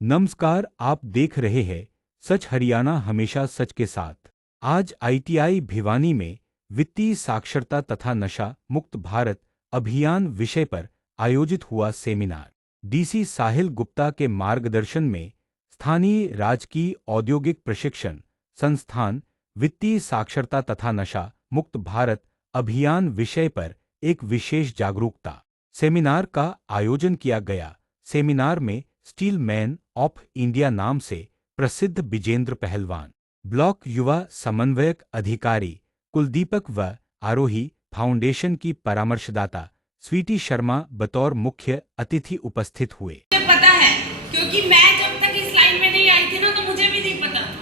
नमस्कार, आप देख रहे हैं सच हरियाणा हमेशा सच के साथ। आज आईटीआई भिवानी में वित्तीय साक्षरता तथा नशा मुक्त भारत अभियान विषय पर आयोजित हुआ सेमिनार। डीसी साहिल गुप्ता के मार्गदर्शन में स्थानीय राजकीय औद्योगिक प्रशिक्षण संस्थान वित्तीय साक्षरता तथा नशा मुक्त भारत अभियान विषय पर एक विशेष जागरूकता सेमिनार का आयोजन किया गया। सेमिनार में स्टील मैन ऑफ इंडिया नाम से प्रसिद्ध विजेंद्र पहलवान, ब्लॉक युवा समन्वयक अधिकारी कुलदीपक व आरोही फाउंडेशन की परामर्शदाता स्वीटी शर्मा बतौर मुख्य अतिथि उपस्थित हुए। मुझे पता है क्योंकि मैं जब तक इस लाइन में नहीं आई थी ना, तो मुझे भी नहीं पता था।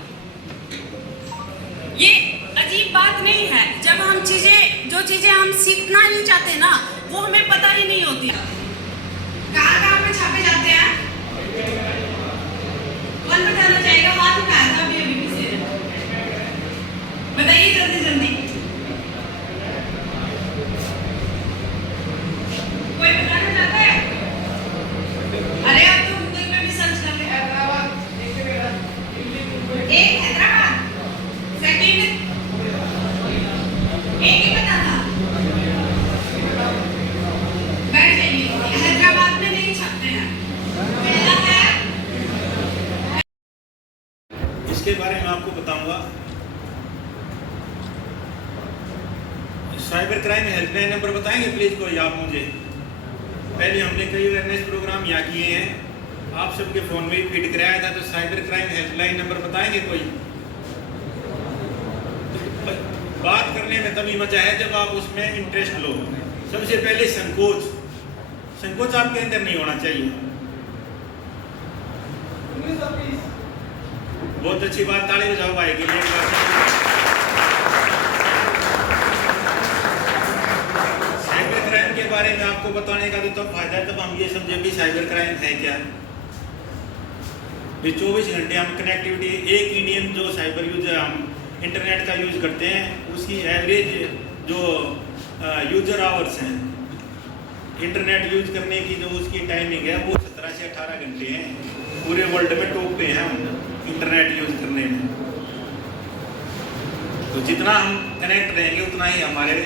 ये अजीब बात नहीं है जब हम जो चीजें हम सीखना नहीं चाहते ना, वो हमें पता ही नहीं होती। कहाँ पे छापे जाते हैं? कौन बताना चाहेगा? हाथ उठाया था अभी अभी किसी ने, बताइए जल्दी जल्दी। कोई बताना चाहता है? अरे अब तो गूगल में भी सर्च कर ले। हैदराबाद एक हैदराबाद सेकंड एक ही पता था। बैठ जाइए, हैदराबाद में नहीं छापते हैं। पहला है, इसके बारे में आपको बताऊंगा। साइबर क्राइम हेल्पलाइन नंबर बताएंगे प्लीज कोई आप मुझे। पहले हमने कई अवेयरनेस प्रोग्राम यहाँ किए हैं, आप सबके फोन में भी फीड कराया था, तो साइबर क्राइम हेल्पलाइन नंबर बताएंगे कोई। बात करने में तभी मजा है जब आप उसमें इंटरेस्ट लो। सबसे पहले संकोच आपके अंदर नहीं होना चाहिए। बहुत अच्छी बात, ताली बजाओ भाई के लिए। साइबर क्राइम के बारे में आपको बताने का तो तब फायदा है जब हम ये समझे भी साइबर क्राइम है क्या। ये 24 घंटे हम कनेक्टिविटी, एक इंडियन जो साइबर यूजर हम इंटरनेट का यूज करते हैं, उसकी एवरेज जो यूजर आवर्स हैं इंटरनेट यूज करने की, जो उसकी टाइमिंग है वो 17 से 18 घंटे हैं। पूरे वर्ल्ड में टॉप पे हैं हम इंटरनेट यूज करने में। तो जितना हम कनेक्ट रहेंगे उतना ही हमारे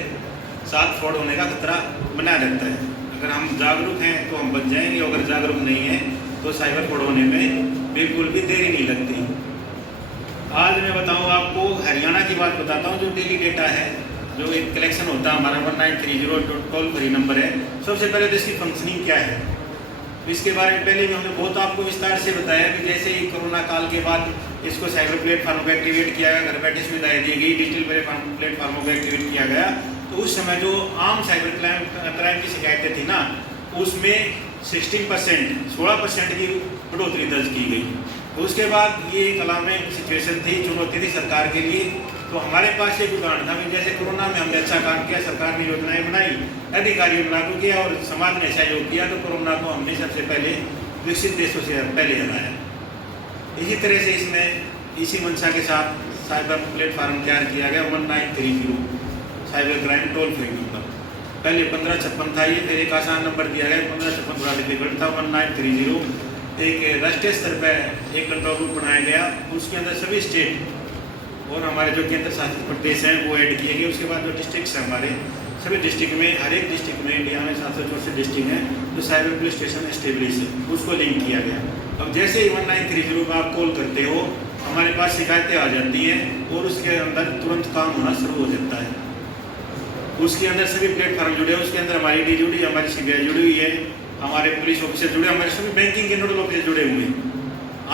साथ फ्रॉड होने का खतरा बना रहता है। अगर हम जागरूक हैं तो हम बच जाएंगे, अगर जागरूक नहीं हैं तो साइबर फ्रॉड होने में बिल्कुल भी देरी नहीं लगती। आज मैं बताऊं आपको हरियाणा की बात बताता हूं, जो डेली डेटा है, जो एक कलेक्शन होता है हमारा 1930 टोल फ्री नंबर है। सबसे पहले तो इसकी फंक्शनिंग क्या है, इसके बारे में पहले भी हमने बहुत आपको विस्तार से बताया कि जैसे ही कोरोना काल के बाद इसको साइबर प्लेटफार्मों को एक्टिवेट किया गया, घर बैठे सुविधाएं दी गई, डिजिटल प्लेटफार्मों को एक्टिवेट किया गया, तो उस समय जो आम साइबर क्राइम की शिकायतें थी ना, उसमें 16% की बढ़ोतरी दर्ज की गई। तो उसके बाद ये एक अलार्मिंग सिचुएशन थी, चुनौती थी सरकार के लिए। तो हमारे पास एक उदाहरण था कि जैसे कोरोना में हमने अच्छा काम किया, सरकार ने योजनाएं बनाई, अधिकारियों ने लागू किया और समाज ने सहयोग किया, तो कोरोना को हमने सबसे पहले विकसित देशों से पहले हराया। इसी तरह से इसमें इसी मंशा के साथ साइबर प्लेटफार्म तैयार किया गया 1930 cyber crime toll free number. पहले 1556 था ये, फिर एक आसान नंबर दिया गया, 1556 बड़ा डिफिकल्ट था। 1930 एक राष्ट्रीय स्तर पर एक कंट्रोल रूम बनाया गया, उसके अंदर सभी स्टेट और हमारे जो केंद्र शासित प्रदेश हैं वो ऐड किए गए। उसके बाद जो डिस्ट्रिक्ट्स हैं हमारे सभी डिस्ट्रिक्ट में, हर एक डिस्ट्रिक्ट में इंडिया में 764 डिस्ट्रिक्ट हैं, तो साइबर पुलिस स्टेशन एस्टेब्लिश है, उसको लिंक किया गया। अब जैसे ही 1930 में आप कॉल करते हो, हमारे पास शिकायतें आ जाती हैं और उसके अंदर तुरंत काम होना शुरू हो जाता है। उसके अंदर सभी प्लेटफॉर्म जुड़े हैं, उसके अंदर हमारी डी जुड़ी, हमारी सीबीआई जुड़ी हुई है, हमारे पुलिस ऑफिसर जुड़े, हमारे सभी बैंकिंग के नोडल ऑफिसर जुड़े हुए हैं।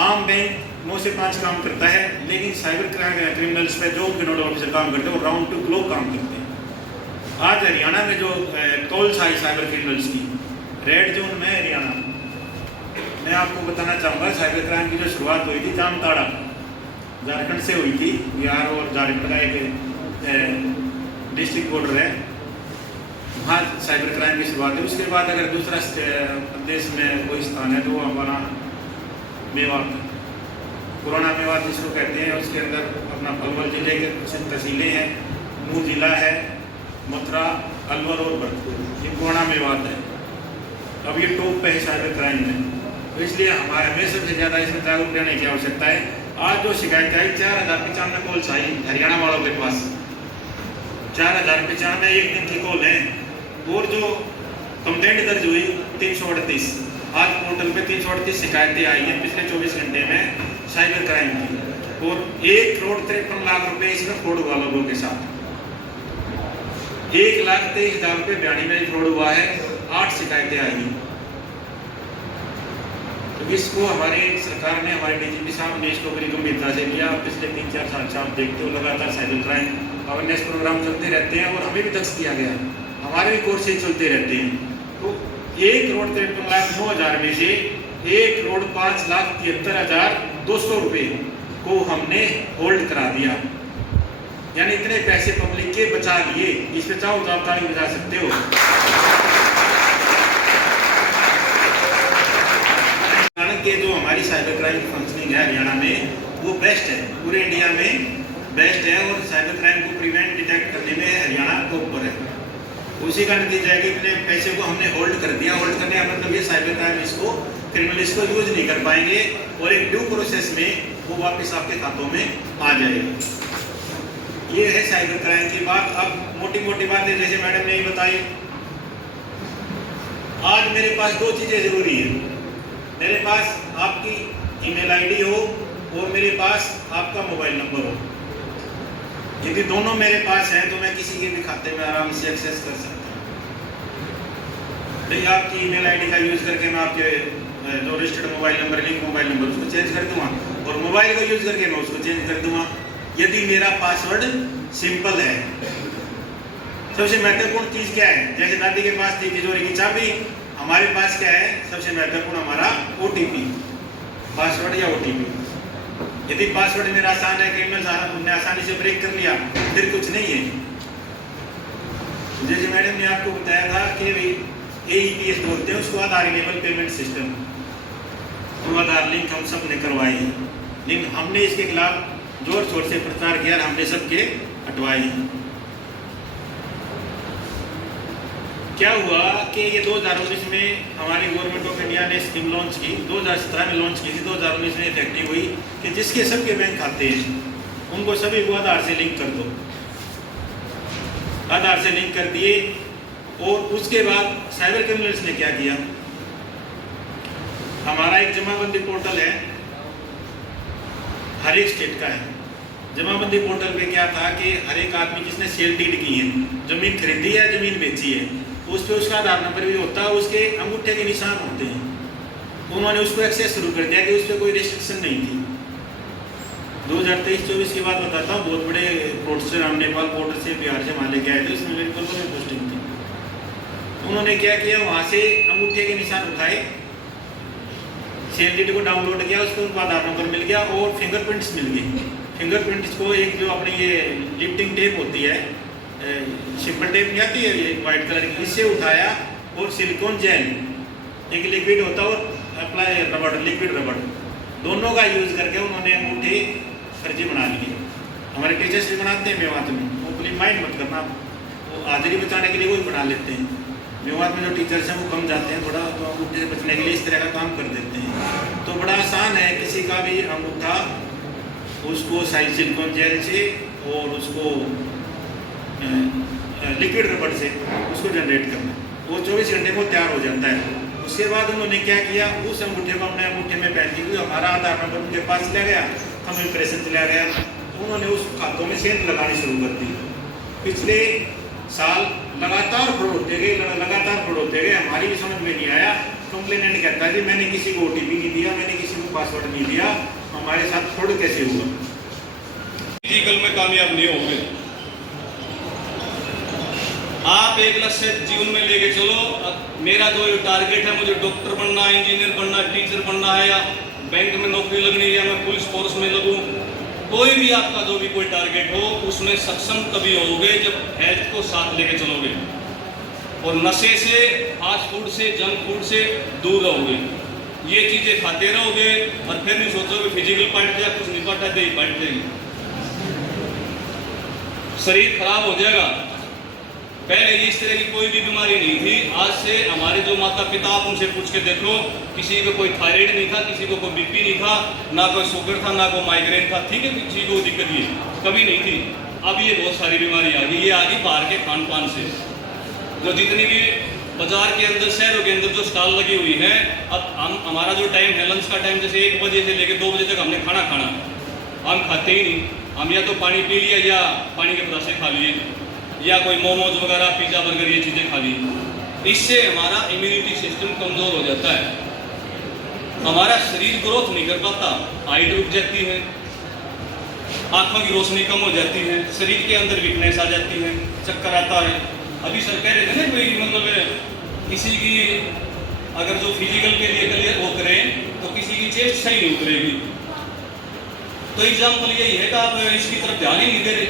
आम बैंक 9 से 5 काम करता है, लेकिन साइबर क्रिमिनल्स पे जो नोडल ऑफिसर काम करते हैं वो राउंड टू क्लॉक काम करते हैं। आज हरियाणा में जो टोल्स आई साइबर क्रिमिनल्स की, रेड जोन में हरियाणा, मैं आपको बताना चाहूँगा साइबर क्राइम की जो शुरुआत हुई थी जामताड़ा, झारखंड से हुई थी। बिहार और झारखंड का एक डिस्ट्रिक्ट बॉर्डर है, वहाँ साइबर क्राइम की शुरुआत है। उसके बाद अगर दूसरा प्रदेश में कोई स्थान है तो वो हमारा मेवात, पुराना मेवात जिसको कहते हैं, उसके अंदर अपना पलवल जिले के कुछ तहसीलें हैं, नूह जिला है, मथुरा, अलवर और भरतपुर, ये पुराना मेवात है। अब ये टॉप पे है साइबर क्राइम में। तो इसलिए हमें सबसे ज़्यादा इसमें जागरूक रहने की आवश्यकता है। आज जो शिकायत आई 4095 कॉल्स आई हरियाणा वालों के पास, 4095 एक दिन की कॉल है, और जो कंप्लेंट दर्ज हुई 338, आज पोर्टल पे 338 शिकायतें आई हैं पिछले 24 घंटे में साइबर क्राइम की, और 1,53,00,000 रुपये इसमें फ्रॉड हुआ लोगों के साथ। 1,23,000 रुपये बयानी में फ्रॉड हुआ है, 8 शिकायतें आई हैं। तो इसको हमारे सरकार ने, हमारे डीजीपी साहब ने इसको बड़ी गंभीरता से लिया। पिछले 3-4 साल से आप देखते हो लगातार साइबर क्राइम अवेयरनेस प्रोग्राम चलते रहते हैं, और हमें भी दक्ष किया गया, हमारे भी कोर्सेज चलते रहते हैं। तो 1,53,09,000 में से 1,05,73,200 रुपये को हमने होल्ड करा दिया, यानी इतने पैसे पब्लिक के बचा लिए। इस पे चाहो तो आप ताली बजा सकते हो। के जो हमारी साइबर क्राइम की फंक्शनिंग है हरियाणा में, वो बेस्ट है, पूरे इंडिया में बेस्ट है, और साइबर क्राइम को प्रिवेंट डिटेक्ट करने में हरियाणा टॉप पर है। उसी का नतीजा है कि इतने पैसे को हमने होल्ड कर दिया। होल्ड करने का मतलब ये साइबर क्राइम इसको क्रिमिनल इसको यूज नहीं कर पाएंगे, और एक ड्यू प्रोसेस में वो वापस आपके खातों में आ जाएगा। ये है साइबर क्राइम की बात। अब मोटी मोटी बातें जैसे मैडम ने बताई, आज मेरे पास 2 चीज़ें जरूरी हैं। मेरे पास आपकी ईमेल आईडी हो, और मेरे पास आपका मोबाइल नंबर हो। यदि दोनों मेरे पास हैं तो मैं किसी के भी खाते में आराम से एक्सेस कर सकता हूँ। भाई आपकी ईमेल आईडी का यूज़ करके मैं आपके जो registered mobile number, link mobile number, उसको चेंज कर दूंगा, और मोबाइल का यूज़ करके मैं उसको चेंज कर दूंगा, यदि मेरा पासवर्ड सिंपल है। सबसे महत्वपूर्ण चीज़ क्या है? जैसे दादी के पास थी तिजोरी की चाबी, हमारे पास क्या है सबसे महत्वपूर्ण? हमारा OTP, पासवर्ड या OTP। यदि पासवर्ड मेरा आसान है, क्रिमिनल हमने आसानी से ब्रेक कर लिया, फिर कुछ नहीं है। जैसे मैडम ने आपको बताया था कि AEPS बोलते हैं उसको, आधार इनेबल पेमेंट सिस्टम, तो आधार लिंक हम सब ने करवाए हैं, लेकिन हमने इसके खिलाफ जोर शोर से प्रचार किया, हमने सबके हटवाए हैं। क्या हुआ कि ये 2019 में हमारी गवर्नमेंट ऑफ इंडिया ने स्कीम लॉन्च की, 2017 में लॉन्च की थी, 2019 में इफेक्टिव हुई कि जिसके सबके बैंक खाते हैं उनको सभी को आधार से लिंक कर दो। आधार से लिंक कर दिए, और उसके बाद साइबर क्रिमिनल्स ने क्या किया, हमारा एक जमाबंदी पोर्टल है, हर एक स्टेट का है। जमाबंदी पोर्टल पे क्या था कि हर एक आदमी जिसने सेल डीड की है, जमीन खरीदी है, जमीन बेची है, उस पर उसका आधार नंबर भी होता है, उसके अंगूठे के निशान होते हैं। उन्होंने उसको एक्सेस शुरू कर दिया कि उस पर कोई रिस्ट्रिक्शन नहीं थी। 2023-24 की बात बताता हूँ, बहुत बड़े पोर्ट से, हम नेपाल पोर्ट से, बिहार से वहाँ लेके आए थे, उसमें मेरी कोलकाता में पोस्टिंग थी। उन्होंने क्या किया, वहाँ से अंगूठे के निशान उठाए, सेल डीड को डाउनलोड किया, उसको उनको आधार नंबर मिल गया, और फिंगरप्रिंट्स मिल गए। फिंगरप्रिंट्स को एक जो अपनी ये लिफ्टिंग टेप होती है, सिंपल टेप नहीं आती है ये वाइट कलर की, इससे उठाया, और सिलिकॉन जेल एक लिक्विड होता है, और अप्लाई रबड़, लिक्विड रबड़, दोनों का यूज़ करके उन्होंने अंगूठे फर्जी बना लिए। हमारे टीचर्स भी बनाते हैं मेवात में, वो अपनी माइंड मत करना, वो हाजिरी बचाने के लिए वो बना लेते हैं। मेवात में जो टीचर्स हैं वो कम जाते हैं थोड़ा, तो अंगूठे से बचने के लिए इस तरह का काम कर देते हैं। तो बड़ा आसान है, किसी का भी अंगूठा उसको सिलिकॉन जेल से और उसको लिक्विड रबड़ से उसको जनरेट करना, वो 24 घंटे में तैयार हो जाता है। उसके बाद उन्होंने क्या किया, उस अंगूठे को अपने अंगूठे में पहन दी, हमारा आधार नंबर उनके पास चला गया, हम इंप्रेशन चला गया, तो उन्होंने उस खातों में सेंध लगानी शुरू कर दी। पिछले साल लगातार फ्रॉड होते गए, हमारी भी समझ में नहीं आया। कंप्लेनेंट कहता है कि मैंने किसी को OTP नहीं दिया, मैंने किसी को पासवर्ड नहीं दिया, हमारे साथ फ्रॉड कैसे हुआ? फिजिकल में कामयाब नहीं होंगे। आप एक लक्ष्य जीवन में लेके चलो, मेरा जो टारगेट है, मुझे डॉक्टर बनना है, इंजीनियर बनना है, टीचर बनना है, या बैंक में नौकरी लगनी है, या मैं पुलिस फोर्स में लगूं, कोई भी आपका जो भी कोई टारगेट हो, उसमें सक्षम तभी होगे जब हेल्थ को साथ लेके चलोगे, और नशे से, फास्ट फूड से, जंक फूड से दूर रहोगे। ये चीज़ें खाते रहोगे, और फिर नहीं सोचोगे फिजिकल पार्ट या कुछ नहीं पाटा दे पाट देगी, शरीर खराब हो जाएगा। पहले इस तरह की कोई भी बीमारी नहीं थी। आज से हमारे जो माता पिता, आप उनसे पूछ के देखो, किसी को कोई थायराइड नहीं था, किसी को कोई बीपी नहीं था, ना कोई शुगर था, ना कोई माइग्रेन था, ठीक है, किसी को दिक्कत ये कभी नहीं थी। अब ये बहुत सारी बीमारी आ गई। ये आ गई बाहर के खान पान से। जो जितनी भी बाजार के अंदर, शहरों के अंदर जो स्टॉल लगी हुई है, अब हमारा जो टाइम है लंच का टाइम, जैसे 1 बजे से लेकर 2 बजे तक हमने खाना खाना, हम खाते ही नहीं। हम या तो पानी पी लिया या पानी के पराठे खा लिए या कोई मोमोज वगैरह, पिज़्ज़ा, बर्गर, ये चीज़ें खा ली। इससे हमारा इम्यूनिटी सिस्टम कमज़ोर हो जाता है, हमारा शरीर ग्रोथ नहीं कर पाता, हाइट रुक जाती है, आँखों की रोशनी कम हो जाती है, शरीर के अंदर वीकनेस आ जाती है, चक्कर आता है। अभी सर कह रहे थे ना, कोई मतलब किसी की अगर जो फिजिकल के लिए क्लियर वो करें तो किसी की चेस्ट सही नहीं उतरेगी। तो एग्जाम्पल यही है कि आप इसकी तरफ ध्यान ही नहीं दे रहे,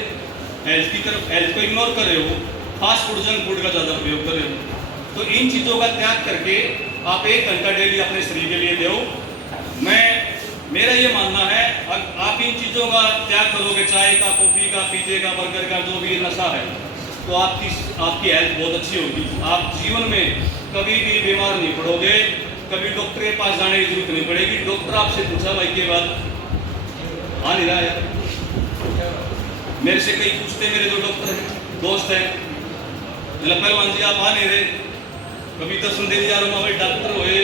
हेल्थ की तरफ, हेल्थ को इग्नोर कर रहे हो, फास्ट फूड, जंक फूड का ज़्यादा प्रयोग कर रहे हो। तो इन चीज़ों का त्याग करके आप 1 घंटा डेली अपने शरीर के लिए दो। मेरा ये मानना है, आप इन चीज़ों का त्याग करोगे, चाय का, कॉफ़ी का, पिज़्ज़े का, बर्गर का, जो भी नशा है, तो आपकी हेल्थ बहुत अच्छी होगी। आप जीवन में कभी भी बीमार नहीं पड़ोगे, कभी डॉक्टर के पास जाने की जरूरत नहीं पड़ेगी। डॉक्टर आपसे पूछा भाई के बाद आ नहीं रहा है, मेरे से कई पूछते, मेरे जो डॉक्टर हैं, दोस्त हैं, पहलवान जी आप आ नहीं रहे, कभी दर्शन दे दिया, भाई डॉक्टर हुए,